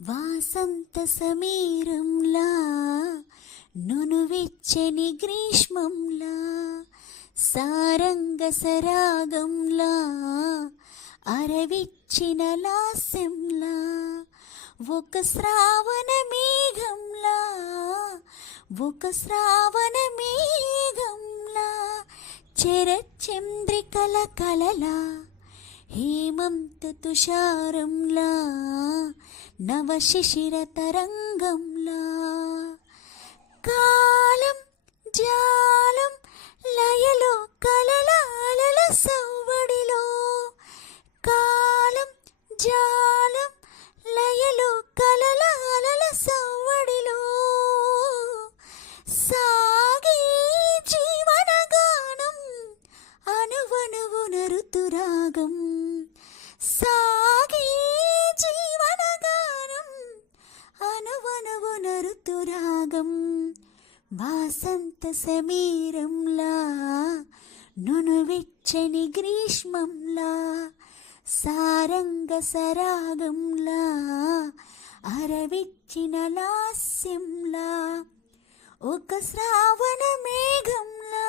వాసంత సమీరంలా నునువెచ్చని గ్రీష్మంలా సారంగ సరాగంలా అరవిచ్చిన లాస్యంలా ఒక శ్రావణ మేఘంలా చరచంద్రికల కలలా హేమంత తుషారంలా నవశిశిర తరంగంలా కాలం జాలం లయలో కలలాలల సవ్వడిలో కాలం జాలం లయలో కలలాలల సవ్వడిలో సాగే జీవనగానం అనువనువున ఋతురాగం సాగే జీవనగానం అనువనువున ఋతురాగం వాసంత సమీరంలా నునువెచ్చని గ్రీష్మంలా సారంగ సరాగంలా అరవిచ్చిన లాస్యంలా ఒక శ్రావణ మేఘంలా